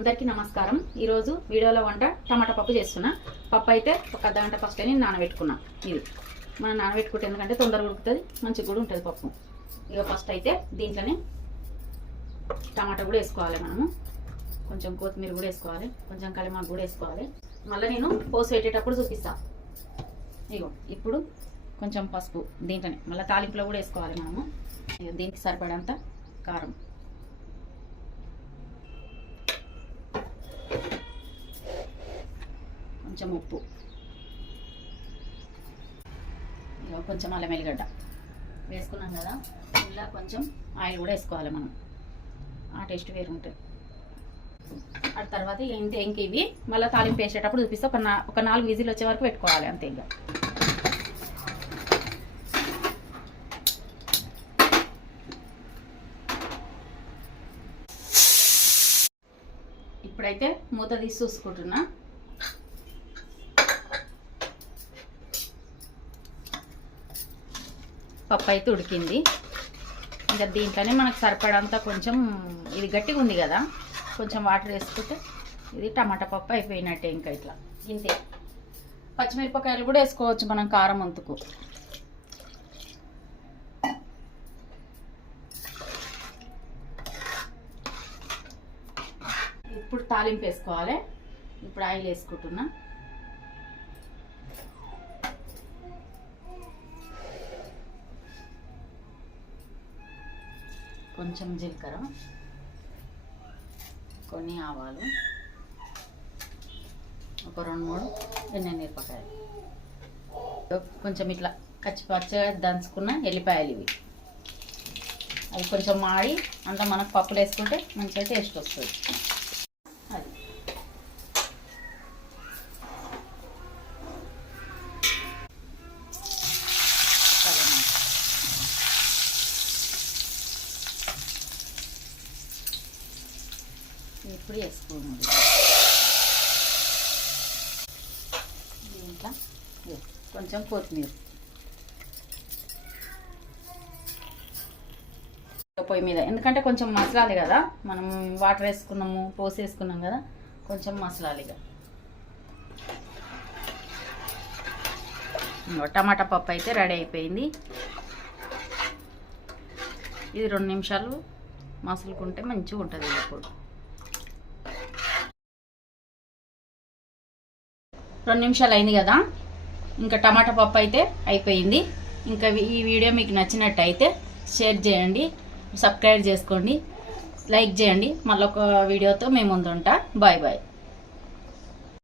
అందరికీ నమస్కారం। ఈ రోజు వీడియోలో వంట టమాటా పప్పు చేస్తున్నా। పప్పు అయితే ఒక అర్ధగంట ఫస్ట్ నేను నానబెట్టుకున్నా। ఇది మనం నానబెట్టుకుంటే ఎందుకంటే తొందరగా ఉడుకుతుంది, మంచిగా కూడా ఉంటుంది పప్పు। ఇక ఫస్ట్ అయితే దీంట్లోనే టమాటా కూడా వేసుకోవాలి, మనము కొంచెం కొత్తిమీర కూడా వేసుకోవాలి, కొంచెం కలిమాకు కూడా వేసుకోవాలి। మళ్ళీ నేను పోసి పెట్టేటప్పుడు చూపిస్తా। ఇగో ఇప్పుడు కొంచెం పసుపు దీంట్లోనే మళ్ళీ తాలింపులో కూడా వేసుకోవాలి మనము। దీనికి సరిపడంత కారం, కొంచెం ఉప్పు, కొంచెం అల్లం వెల్లిగడ్డ వేసుకున్నాం కదా। ఇలా కొంచెం ఆయిల్ కూడా వేసుకోవాలి మనం, ఆ టేస్ట్ వేరు ఉంటుంది। ఆ తర్వాత ఇంక ఇవి మళ్ళీ తాలింపు వేసేటప్పుడు చూపిస్తే ఒక 4 విజిల్ వచ్చే వరకు పెట్టుకోవాలి, అంతే। ఇంకా ఇప్పుడైతే మూత తీసి చూసుకుంటున్నా। పప్పు అయితే ఉడికింది। ఇంకా దీంట్లోనే మనకు సరిపడంతా కొంచెం ఇది గట్టిగా ఉంది కదా, కొంచెం వాటర్ వేసుకుంటే ఇది టమాటా పప్పు అయిపోయినట్టే। ఇంకా ఇట్లా ఇంతే। పచ్చిమిరపకాయలు కూడా వేసుకోవచ్చు మనం కారం అంతుకు। ఇప్పుడు తాలింపు వేసుకోవాలి। ఇప్పుడు ఆయిల్ వేసుకుంటున్నా, కొంచెం జీలకర్ర, కొన్ని ఆవాలు, ఒక 2-3 ఎండుమిరపకాయలు, కొంచెం ఇట్లా పచ్చిగా దంచుకున్న ఎల్లిపాయలు ఇవి। అవి కొంచెం మాడి అంతా మనకు పప్పులు వేసుకుంటే మంచిగా టేస్ట్ వస్తుంది। అది ఇప్పుడు వేసుకోండి దీంట్లో కొంచెం కొత్తిమీర, పొయ్యి మీద ఎందుకంటే కొంచెం మసలాలి కదా, మనం వాటర్ వేసుకున్నాము, పోసి వేసుకున్నాం కదా, కొంచెం మసలాలి। ఇక టమాటా పప్పు అయితే రెడీ అయిపోయింది। ఇది 2 నిమిషాలు మసలుకుంటే మంచిగా ఉంటుంది। ఇప్పుడు 2 నిమిషాలు అయింది కదా, ఇంకా టమాటా పప్పు అయితే అయిపోయింది। ఇంకా ఈ వీడియో మీకు నచ్చినట్టయితే షేర్ చేయండి, సబ్స్క్రైబ్ చేసుకోండి, లైక్ చేయండి। మళ్ళొక వీడియోతో మేము ముందుంటా। Bye bye.